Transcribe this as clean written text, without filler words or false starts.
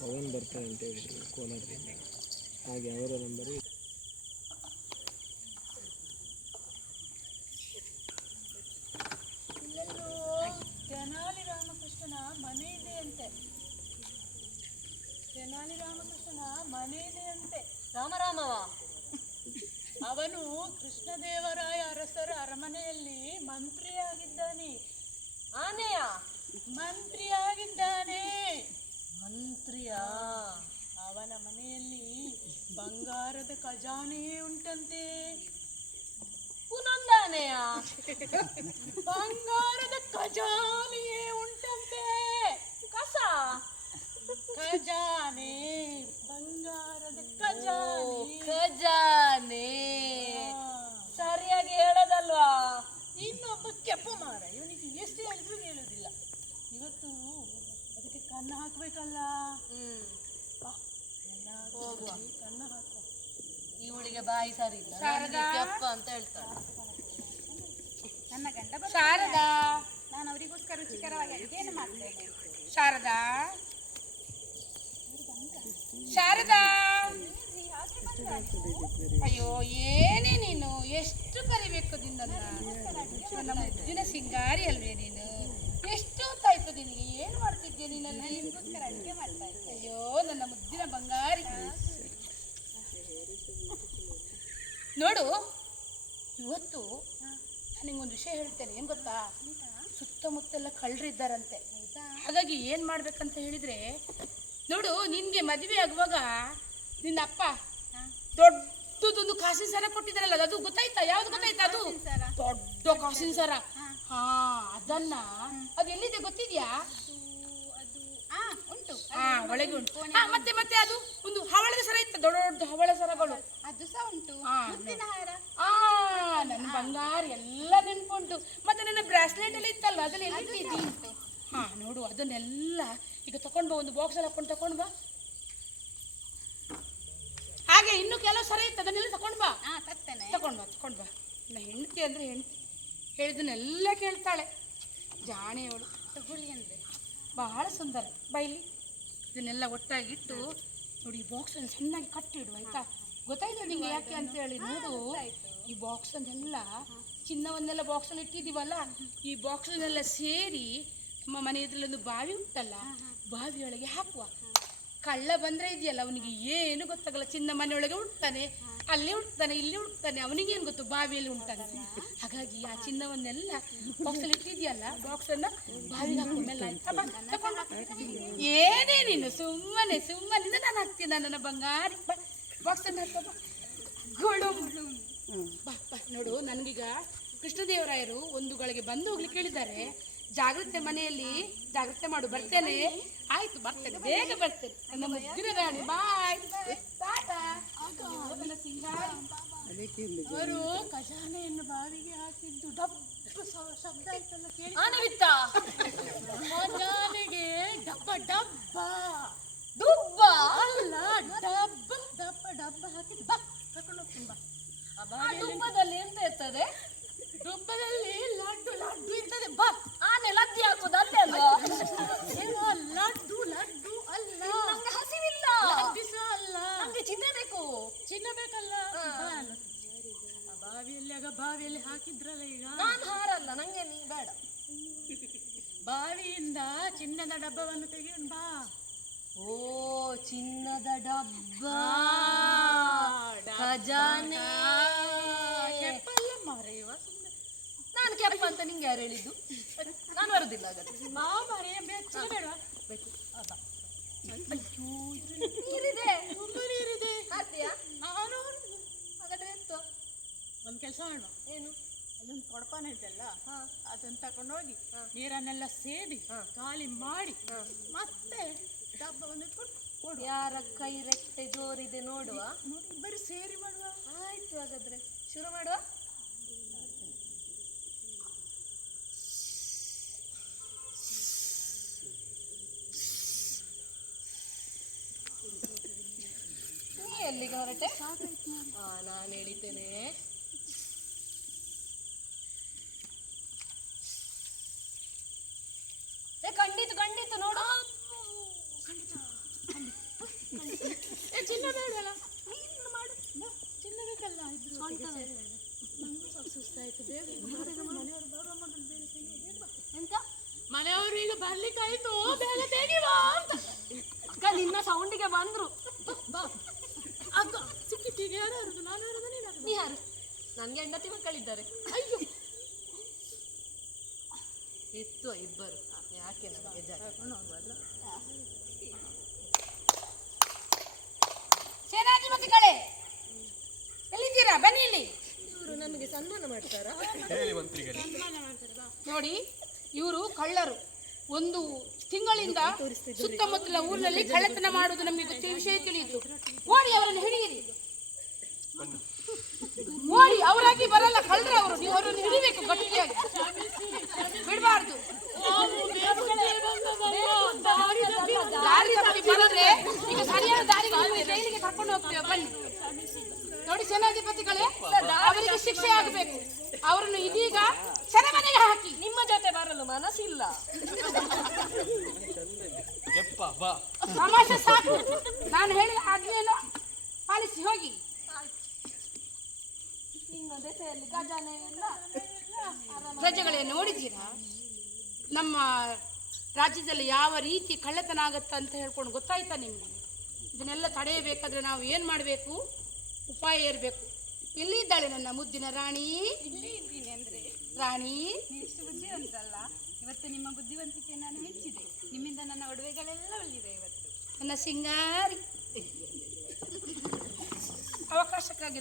ಪವನ್ ಬರ್ತಾರೆ ಅಂತ ಹೇಳಿದ್ರು ಕೋಲಾರದಿಂದ, ಹಾಗೆ ಅವರ ನಂಬರ್ ತೆನಾಲಿ ರಾಮಕೃಷ್ಣನ ಮನೆ ಇದೆಯಂತೆ. ತೆನಾಲಿ ರಾಮಕೃಷ್ಣನ ಮನೆ ಇದೆಯಂತೆ. ರಾಮರಾಮವ ಅವನು ಕೃಷ್ಣದೇವರಾಯ ಅರಸರ ಅರಮನೆಯಲ್ಲಿ ಮಂತ್ರಿಯಾಗಿದ್ದಾನೆ. ಆನೆಯ ಮಂತ್ರಿಯಾಗಿದ್ದಾನೆ. ಮಂತ್ರಿಯಾ? ಅವನ ಮನೆಯಲ್ಲಿ ಬಂಗಾರದ ಖಜಾನೆಯೇ ಉಂಟಂತೆ. ಪುನೊಂದಾನೆಯ ಬಂಗಾರದ ಖಜಾನೆಯೇ ಉಂಟಂತೆ. ಕಸ ಖಜಾನೆ, ಬಂಗಾರದ ಖಜಾನೆ. ಸರಿಯಾಗಿ ಹೇಳೋದಲ್ವಾ? ಇನ್ನೊಬ್ಬ ಕೆಪ್ಪ ಮಾರ, ಇವನಿಗೆ ಎಷ್ಟು ಹೇಳಿದ್ರು ಹೇಳುದಿಲ್ಲ. ಇವತ್ತು ಅದಕ್ಕೆ ಕನ್ನ ಹಾಕ್ಬೇಕಲ್ಲ. ಹೋಗುವ, ಕನ್ನ ಹಾಕುವ. ಇವಳಿಗೆ ಬಾಯಿ ಸರಿ ಇಲ್ಲ, ಕೆಪ್ಪ ಅಂತ ಹೇಳ್ತಾಳೆ. ನನ್ನ ಗಂಡ ಶಾರದಾ, ನಾನು ಅವರಿಗೋಸ್ಕರ ರುಚಿಕರವಾಗಿ ಅಡುಗೆಯನ್ನು ಮಾಡ್ತೇನೆ. ಶಾರದಾ, ಶಾರದಾ. ಅಯ್ಯೋ ಏನೇ ನೀನು, ಎಷ್ಟು ಕರಿಬೇಕು ನಿನ್ನನ್ನ. ನನ್ನ ಮುದ್ದಿನ ಸಿಂಗಾರಿ ಅಲ್ವೇ ನೀನು? ಎಷ್ಟು ಹೊತ್ತಾಯ್ತು ನಿನಗೆ? ಏನು ಮಾಡ್ತಿದ್ದೆ ನೀನಲ್ಲಿ? ನಿಮಗೋಸ್ಕರ ಅಡುಗೆ ಮಾಡ್ತಾ ಇದ್ದೆ. ಅಯ್ಯೋ ನನ್ನ ಮುದ್ದಿನ ಬಂಗಾರಿ. ನೋಡು, ಇವತ್ತು ನಿಂಗೊಂದು ವಿಷಯ ಹೇಳ್ತೇನೆ. ಏನು ಗೊತ್ತಾ? ಸುತ್ತಮುತ್ತೆಲ್ಲ ಕಳ್ಳರಿದ್ದಾರಂತೆ. ಹಾಗಾಗಿ ಏನು ಮಾಡ್ಬೇಕಂತ ಹೇಳಿದ್ರೆ, ನೋಡು, ನಿನ್ಗೆ ಮದುವೆ ಆಗುವಾಗ ನಿನ್ನ ಅಪ್ಪ ದೊಡ್ಡದೊಂದು ಕಾಸಿನ ಸರ ಕೊಟ್ಟಿದ್ದಾರಲ್ಲ, ಅದು ಗೊತ್ತಾಯ್ತಾ? ಯಾವ್ದು ಗೊತ್ತಾಯ್ತಾ? ಅದು ದೊಡ್ಡ ಕಾಸಿನ ಸರ. ಹಾ, ಅದನ್ನ ಅದು ಎಲ್ಲಿದೆ ಗೊತ್ತಿದ್ಯಾ? ಉಂಟು, ಒಳಗೆ ಉಂಟು. ಮತ್ತೆ ಮತ್ತೆ ಅದು ಒಂದು ಹವಳದ ಸರ ಇತ್ತು, ದೊಡ್ಡ ದೊಡ್ಡ ಹವಳ ಸರಗಳು. ಅದು ಸಹ ಉಂಟು. ಮುತ್ತಿನ ಹಾರ, ನನ್ನ ಬಂಗಾರ ಎಲ್ಲ ನೆನ್ಪುಂಟು. ಮತ್ತೆ ನನ್ನ ಬ್ರಾಸ್ಲೆಟ್ ಎಲ್ಲ ಇತ್ತಲ್ಲ, ಅದನ್ನ ಎಲ್ಲಿಟ್ಟಿದ್ದಿ? ಹಾ, ನೋಡು, ಅದನ್ನೆಲ್ಲ ಈಗ ತಕೊಂಡ್ ಬಾ, ಒಂದು ಬಾಕ್ಸ್ ಅಲ್ಲಿ ಹಾಕೊಂಡು ತಕೊಂಡ್ ಬಾ. ಹಾಗೆ ಇನ್ನು ಕೆಲವು ಸರ ಇತ್ತು, ಅದನ್ನೆಲ್ಲ ತಕೊಂಡ್ ಬಾ. ತರ್ತೇನೆ. ತಕೊಂಡ್ ಬಾ. ನನ್ನ ಹೆಂಡತಿ ಅಂದ್ರೆ ಹೆಂಡತಿ ಹೇಳಿದನ್ನೆಲ್ಲ ಕೇಳ್ತಾಳೆ. ಜಾಣೆ ಅವಳು. ತಗೊಳ್ಳಿ ಅಂದ್ರೆ ಬಹಳ ಸುಂದರ. ಬೈಲಿ ಇದನ್ನೆಲ್ಲ ಒಟ್ಟಾಗಿಟ್ಟು ನೋಡಿ, ಈ ಬಾಕ್ಸ್ ಅನ್ನು ಚೆನ್ನಾಗಿ ಕಟ್ಟಿಡು, ಆಯ್ತಾ? ಗೊತ್ತಾಯ್ತು ನಿಂಗೆ ಯಾಕೆ ಅಂತ ಹೇಳಿ? ನೋಡು, ಈ ಬಾಕ್ಸ್ ಅನ್ನೆಲ್ಲ ಚಿನ್ನವನ್ನೆಲ್ಲ ಬಾಕ್ಸ್ ಅಲ್ಲಿ ಇಟ್ಟಿದೀವಲ್ಲ, ಈ ಬಾಕ್ಸ್ ಅನ್ನೆಲ್ಲ ಸೇರಿ ನಮ್ಮ ಮನೆ ಎದುರಲ್ಲಿ ಒಂದು ಬಾವಿ ಉಂಟಲ್ಲ, ಬಾವಿಯೊಳಗೆ ಹಾಕುವ. ಕಳ್ಳ ಬಂದ್ರೆ ಇದೆಯಲ್ಲ, ಅವನಿಗೆ ಏನು ಗೊತ್ತಾಗಲ್ಲ. ಚಿನ್ನ ಮನೆಯೊಳಗೆ ಉಂಟಾನೆ, ಅಲ್ಲಿ ಉಂಟಾನೆ, ಇಲ್ಲಿ ಉಂಟಾನೆ, ಅವನಿಗೇನು ಗೊತ್ತು ಬಾವಿಯಲ್ಲಿ ಉಂಟಾನೆ. ಹಾಗಾಗಿ ಆ ಚಿನ್ನವನ್ನೆಲ್ಲ ಬಾಕ್ಸ್ ಅಲ್ಲಿ ಇಟ್ಟಿದ್ಯಲ್ಲ, ಬಾಕ್ಸ್ ಅನ್ನ ಬಾವಿಗೆ ಹಾಕೊಂಡ್ಮೇಲೆ ಆಯ್ತಾ? ಏನೇ ನೀನು ಸುಮ್ಮನೆ ನಾನು ಹಾಕ್ತೀನಿ. ನನ್ನ ಬಂಗಾರ ಬಾಕ್ಸ್ ಅನ್ನ ಹಾಕೋ. ಗೋಳು ಬಾ. ನೋಡು, ನನಗೀಗ ಕೃಷ್ಣದೇವರಾಯರು ಒಂದು ಗಳಿಗೆ ಬಂದು ಹೋಗ್ಲಿಕ್ಕೆ ಹೇಳಿದ್ದಾರೆ. ಜಾಗ್ರತೆ, ಮನೆಯಲ್ಲಿ ಜಾಗ್ರತೆ ಮಾಡು. ಬರ್ತೇನೆ. ಆಯ್ತು, ಬರ್ತೇನೆ, ಬೇಗ ಬರ್ತೇನೆ. ನನ್ನ ಮುದ್ದಿನ ರಾಣಿ, ಬಾಯ್. ನನ್ನ ಸಿಂಗಾರಿ. ಅವರು ಖಜಾನೆಯನ್ನು ಬಾವಿಗೆ ಹಾಕಿದ್ದು ಡಬ್ಬ ಶಬ್ದ ಆಯ್ತಲ್ಲ, ಕೇಳಿ? ಖಜಾನೆಗೆ ಡಬ್ಬ ದುಬ್ಬ ಅಲ್ಲ, ಡಬ್ಬ ಹಾಕಿದ್ದು. ಬಾ, ಕರ್ಕೊಂಡು ಹೋಗ್ತೀನಿ ಬಾ. ದುಬ್ಬದಲ್ಲಿ ಎಂತ ಇರ್ತದೆ? ದುಬ್ಬದಲ್ಲಿ ಲಡ್ಡು ಇರ್ತದೆ. ಬಾ. ಆನೆ ಲದ್ದಿ ಹಾಕೋದು ಅಲ್ಲೇ ಅಲ್ವಾ? ಲಡ್ಡು ಅಲ್ಲ, ನಂಗೆ ಹಸಿವಿಲ್ಲ. ಲಡ್ಡಿಸ ಅಲ್ಲ, ನಂಗೆ ಚಿನ್ನ ಬೇಕು. ಚಿನ್ನ ಬೇಕಲ್ಲ? ಬಾವಿಯಲ್ಲಿ ಹಾಕಿದ್ರಲ್ಲ, ಈಗ ನಾನು ಹಾರಲ್ಲ, ನಂಗೆ ನೀ ಬೇಡ. ಬಾವಿಯಿಂದ ಚಿನ್ನದ ಡಬ್ಬವನ್ನು ತೆಗೆಯೋಣ ಬಾ. ಓ, ಚಿನ್ನದ ಡಬ್ಬ, ಖಜಾನೆ. ಕೆಪ್ಪಲ್ಲ ಮರೆಯುವ. ನಾನು ಕೆಪ್ಪ ಅಂತ ನಿಂಗೆ ಯಾರು ಹೇಳಿದ್ದು? ನಾನು ಬರುದಿಲ್ಲ. ಹಾಗಾದ್ರೆ ಬಾ ಮರೆಯ. ಬೇಕು ಬೇಡ? ಬೇಕು. ಅಯ್ಯೋ, ನೀರಿದೆ, ತುಂಬ ನೀರಿದೆ. ಹಾಕ್ತೀಯಾ? ನಾನು ಹಾಗಾದ್ರೆ ಎಂತ ಒಂದು ಕೆಲಸ ಮಾಡುವ. ಏನು? ಅಲ್ಲೊಂದು ಕೊಡಪಾನ ಇದೆಯಲ್ಲ, ಅದನ್ನ ತಕೊಂಡೋಗಿ ನೀರನ್ನೆಲ್ಲ ಸೇದಿ ಖಾಲಿ ಮಾಡಿ ಮತ್ತೆ ಡಬ್ಬವನ್ನು ಕೊಡು. ಯಾರ ಕೈ ರೆಕ್ಕೆ ಜೋರಿದೆ ನೋಡುವ. ಬರೀ ಸೇರಿ ಮಾಡುವ. ಆಯ್ತು, ಹಾಗಾದ್ರೆ ಶುರು ಮಾಡುವ. ನೀ ಎಲ್ಲಿಗೆ ಹೊರಟೆ? ನಾನು ಹೇಳಿದ್ದೇನೆ. ಖಂಡಿತ ನೋಡು. ಬರ್ಲಿಕ್ಕಾಯ್ತು, ಬೇಗ ಬೇಗಿ ಬಾ ಅಂತ. ಅಕ್ಕ ನಿನ್ನ ಸೌಂಡಿಗೆ ಬಂದ್ರು. ಅಕ್ಕ ಸಿಕ್ಕಿದ್ದೀಗ ಯಾರು ಯಾರದು? ನಾನು ಯಾರದು, ನೀನು ಯಾರದು? ನೀ ಯಾರು? ನನ್ಗೆ ಹೆಂಡತಿ ಮಕ್ಕಳಿದ್ದಾರೆ. ಅಯ್ಯೋ ಇತ್ತು ಇಬ್ಬರು, ಯಾಕೆ ನಮಗೆ ಹೋಗುವಲ್ಲ. ಸೇನಾಧಿಪತಿಗಳೇ ಎಲ್ಲಿದ್ದೀರಾ? ಬನ್ನಿ ಇಲ್ಲಿ. ಇವರು ನಮಗೆ ಸನ್ಮಾನ ಮಾಡ್ತಾರಾ? ನೋಡಿ, ಇವರು ಕಳ್ಳರು. ಒಂದು ತಿಂಗಳಿಂದ ಸುತ್ತಮುತ್ತಲ ಊರಿನಲ್ಲಿ ಕಳ್ಳತನ ಮಾಡುವುದು ನಮಗೆ ವಿಷಯ ತಿಳಿಯಿತು. ಓಡಿ ಅವರನ್ನು ಹಿಡಿಯಿರಿ. ಓಡಿ, ಅವರಾಗಿ ಬರಲ್ಲ, ಕಳ್ಳರು ಅವರು. ನೀವು ಅವರನ್ನು ಹಿಡಿಬೇಕು ಗಟ್ಟಿಯಾಗಿ, ಬಿಡಬಾರ್ದು. ದಾರಿ ತಪ್ಪಿ ಬಂದ್ರೆ ಈಗ ಸರಿಯಾದ ದಾರಿಗೆ ಜೈಲಿಗೆ ಕರ್ಕೊಂಡು ಹೋಗ್ತೇವೆ. ಬನ್ನಿ. ನೋಡಿ ಸೇನಾಧಿಪತಿಗಳೇ, ಅವರಿಗೆ ಶಿಕ್ಷೆ ಆಗಬೇಕು. ಅವರನ್ನು ಇದೀಗ ಸೆರೆಮನೆಗೆ ಹಾಕಿ. ನಿಮ್ಮ ಜೊತೆ ಬರಲು ಮನಸ್ಸಿಲ್ಲ. ತಮಾಷೆ ಸಾಕು. ನಾನು ಹೇಳಿದ ಆಜ್ಞೆಯನ್ನು ಪಾಲಿಸಿ ಹೋಗಿ. ನಿಮ್ಮ ದೆಸೆಯಲ್ಲಿ ಖಜಾನೆ ಇಲ್ಲ. ಪ್ರಜೆಗಳೇ, ನೋಡಿದ್ದೀರಾ ನಮ್ಮ ರಾಜ್ಯದಲ್ಲಿ ಯಾವ ರೀತಿ ಕಳ್ಳತನ ಆಗತ್ತ ಅಂತ ಹೇಳ್ಕೊಂಡು ಗೊತ್ತಾಯ್ತಾ ನಿಮಗೆ? ಇದನ್ನೆಲ್ಲ ತಡೆಯಬೇಕಾದ್ರೆ ನಾವು ಏನು ಮಾಡಬೇಕು? ಉಪಾಯ ಇರಬೇಕು. ಎಲ್ಲಿದ್ದಾಳೆ ನನ್ನ ಮುದ್ದಿನ ರಾಣಿ? ಇಲ್ಲೇ ಇದ್ದೀನಿ ಅಂದ್ರೆ ರಾಣಿ, ನೀವು ಇಷ್ಟು ಬುದ್ಧಿವಂತರಲ್ಲ. ಇವತ್ತು ನಿಮ್ಮ ಬುದ್ಧಿವಂತಿಕೆ ನಾನು ಮೆಚ್ಚಿದೆ. ನಿಮ್ಮಿಂದ ನನ್ನ ಒಡವೆಗಳೆಲ್ಲ ಉಳಿದಿದೆ ಇವತ್ತು. ನನ್ನ ಸಿಂಗಾರಿ. ಅವಕಾಶಕ್ಕಾಗಿ